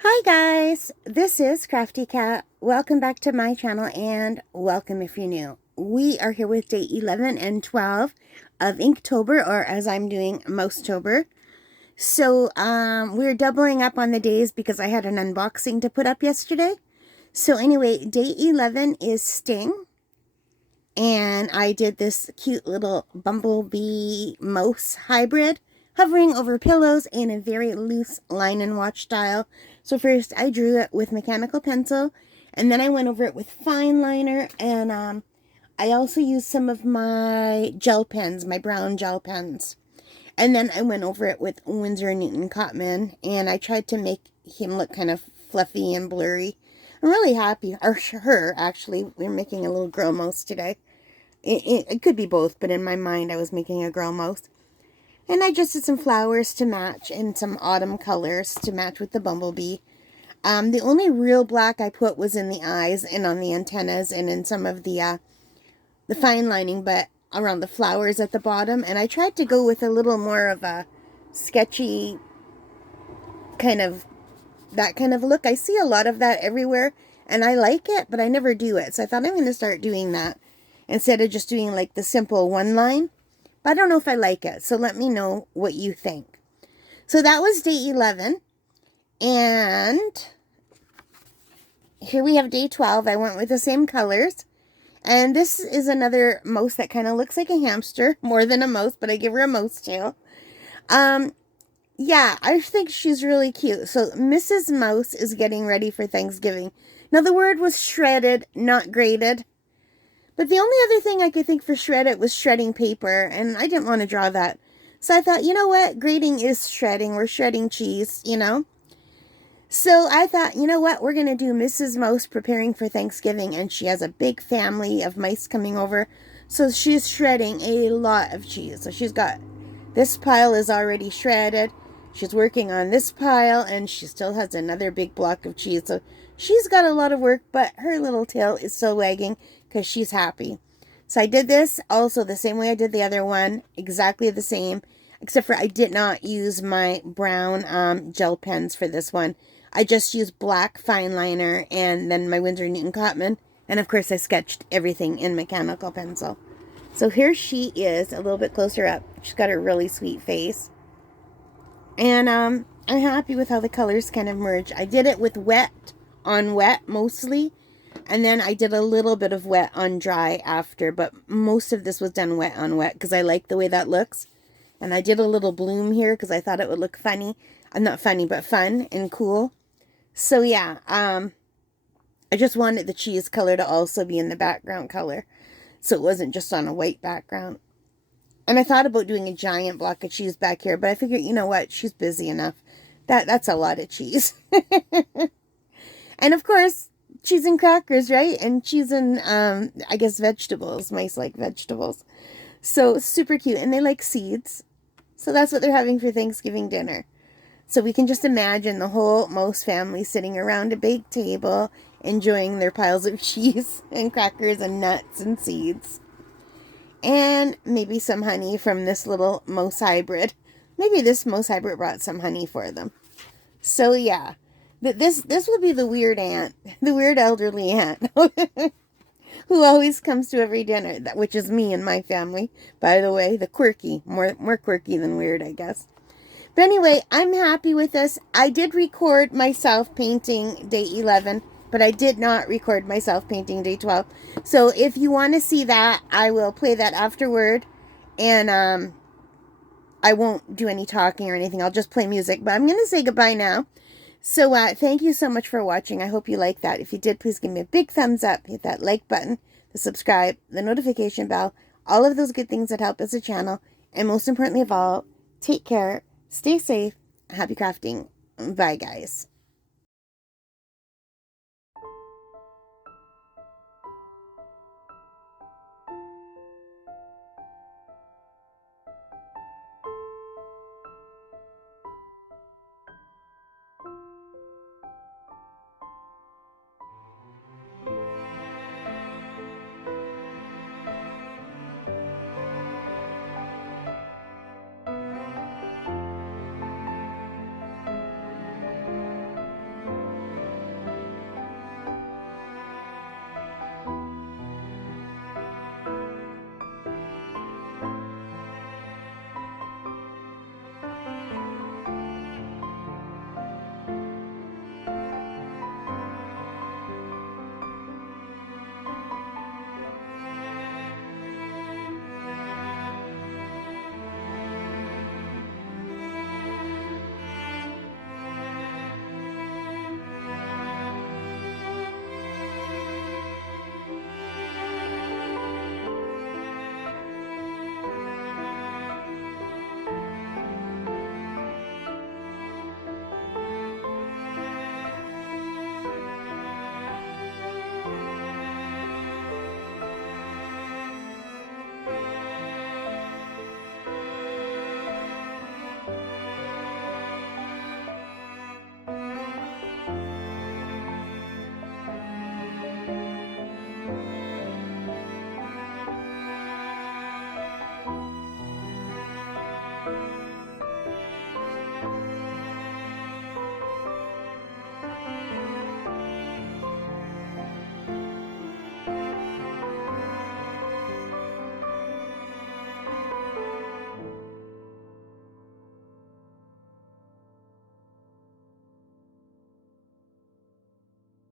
Hi guys, this is Crafty Cat. Welcome back to my channel and welcome if you're new. We are here with day 11 and 12 of Inktober, or as I'm doing, Mousetober. So we're doubling up on the days because I had an unboxing to put up yesterday. So anyway, day 11 is Sting. And I did this cute little bumblebee mouse hybrid, hovering over pillows in a very loose line and wash style. So first I drew it with mechanical pencil, and then I went over it with fine liner, and I also used some of my gel pens, my brown gel pens. And then I went over it with Winsor & Newton Cotman, and I tried to make him look kind of fluffy and blurry. I'm really happy, or her actually. We're making a little girl mouse today. It could be both, but in my mind I was making a girl mouse. And I just did some flowers to match and some autumn colors to match with the bumblebee. The only real black I put was in the eyes and on the antennas and in some of the fine lining, but around the flowers at the bottom. And I tried to go with a little more of a sketchy that kind of look. I see a lot of that everywhere, and I like it, but I never do it. So I thought I'm going to start doing that instead of just doing like the simple one line. But I don't know if I like it, so let me know what you think. So that was day 11, and here we have day 12. I went with the same colors, and this is another mouse that kind of looks like a hamster, more than a mouse, but I give her a mouse tail. Yeah, I think she's really cute. So Mrs. Mouse is getting ready for Thanksgiving. Now the word was shredded, not grated. But the only other thing I could think for shredded was shredding paper, and I didn't want to draw that. So I thought, you know what? Grating is shredding. We're shredding cheese, you know? So I thought, you know what? We're going to do Mrs. Mouse preparing for Thanksgiving, and she has a big family of mice coming over. So she's shredding a lot of cheese. So she's got, this pile is already shredded. She's working on this pile, and she still has another big block of cheese. So she's got a lot of work, but her little tail is still wagging because she's happy. So I did this also the same way I did the other one, exactly the same, except for I did not use my brown gel pens for this one. I just used black fine liner and then my Winsor & Newton Cotman, and of course I sketched everything in mechanical pencil. So here she is, a little bit closer up. She's got a really sweet face. And I'm happy with how the colors kind of merge. I did it with wet on wet mostly, and then I did a little bit of wet on dry after, but most of this was done wet on wet because I like the way that looks. And I did a little bloom here because I thought it would look funny. Not funny, but fun and cool. So yeah, I just wanted the cheese color to also be in the background color, so it wasn't just on a white background. And I thought about doing a giant block of cheese back here, but I figured, you know what, she's busy enough. That's a lot of cheese. And of course, cheese and crackers, right? And cheese and, I guess, vegetables. Mice like vegetables. So, super cute. And they like seeds. So that's what they're having for Thanksgiving dinner. So we can just imagine the whole mouse family sitting around a big table, enjoying their piles of cheese and crackers and nuts and seeds. And maybe some honey from this little mouse hybrid. Maybe this mouse hybrid brought some honey for them. So yeah, this will be the weird aunt, the weird elderly aunt, who always comes to every dinner, which is me and my family, by the way, the quirky, more quirky than weird, I guess. But anyway, I'm happy with this. I did record myself painting day 11, but I did not record myself painting day 12. So if you want to see that, I will play that afterward. And I won't do any talking or anything. I'll just play music. But I'm going to say goodbye now. So thank you so much for watching. I hope you liked that. If you did, please give me a big thumbs up. Hit that like button, the subscribe, the notification bell. All of those good things that help as a channel. And most importantly of all, take care. Stay safe. Happy crafting. Bye, guys.